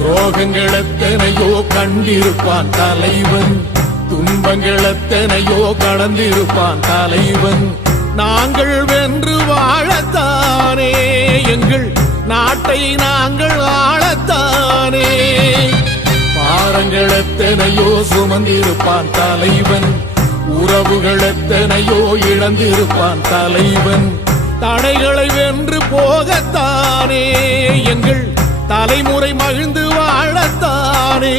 துரோகங்கள் எத்தனையோ கண்டிருப்பான் தலைவன், துன்பங்கள் எத்தனையோ கடந்திருப்பான் தலைவன். நாங்கள் வென்று வாழத்தானே, எங்கள் நாட்டை நாங்கள் ஆளத்தானே. பாரங்கள் எத்தனையோ சுமந்திருப்பான் தலைவன், உறவுகள் எத்தனையோ இழந்திருப்பான் தலைவன். தடைகளை வென்று போகத்தானே, எங்கள் தலைமுறை மகிழ்ந்து வாழத்தானே.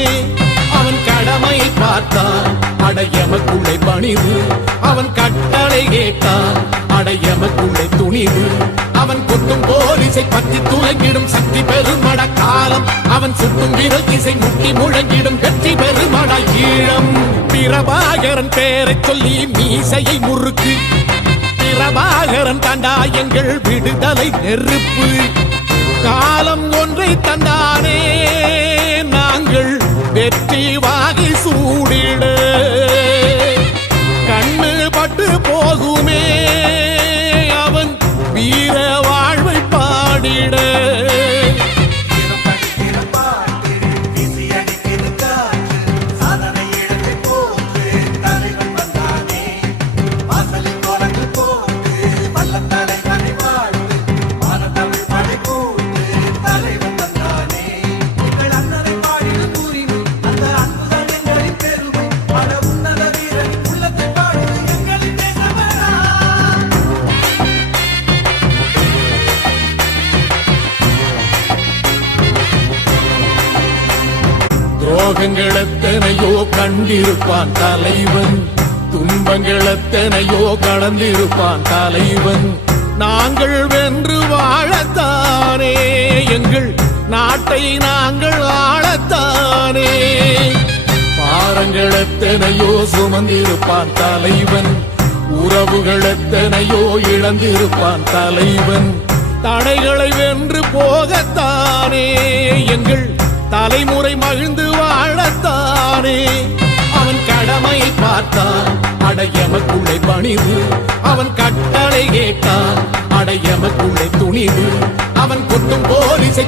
அவன் கடமை பார்த்தான், அடையமக்குள்ளே பணிவு. அவன் கட்டளை கேட்டான், அடையமக்குள்ளே துணிவு. அவன் கொட்டும் போலீசை பற்றி துலங்கிடும் சக்தி பெருமட காலம். அவன் சுட்டும் விரல் திசை முட்டி முழங்கிடும் வெற்றி பெருமட ஈழம். பிரபாகரன் பேரை சொல்லி மீசையை முறுக்கு. பிரபாகரன் தாண்டா எங்கள் விடுதலை நெருப்பு. காலம் ஒன்றை தந்தானே, நாங்கள் வெற்றி வாகி சூடிட. கண்ணு பட்டு போகுமே, அவன் வீர வாழ்வை பாடிட. துரோகங்கள் எத்தனையோ கண்டிருப்பான் தலைவன், துன்பங்கள் எத்தனையோ கடந்திருப்பான் தலைவன். நாங்கள் வென்று வாழத்தானே, எங்கள் நாட்டை நாங்கள் ஆளத்தானே. பாரங்கள் எத்தனையோ சுமந்திருப்பான் தலைவன், உறவுகள் எத்தனையோ இழந்திருப்பான் தலைவன். தடைகளை வென்று போகத்தானே, எங்கள் தலைமுறை மகிழ்ந்து வாழத்தானே. அவன் கடமை பார்த்தான், அடையமக்குள்ளே பணிவு. அவன் கட்டளை கேட்டான், அடையமக்குள்ளே துணிவு. அவன் கொட்டும் போலீசை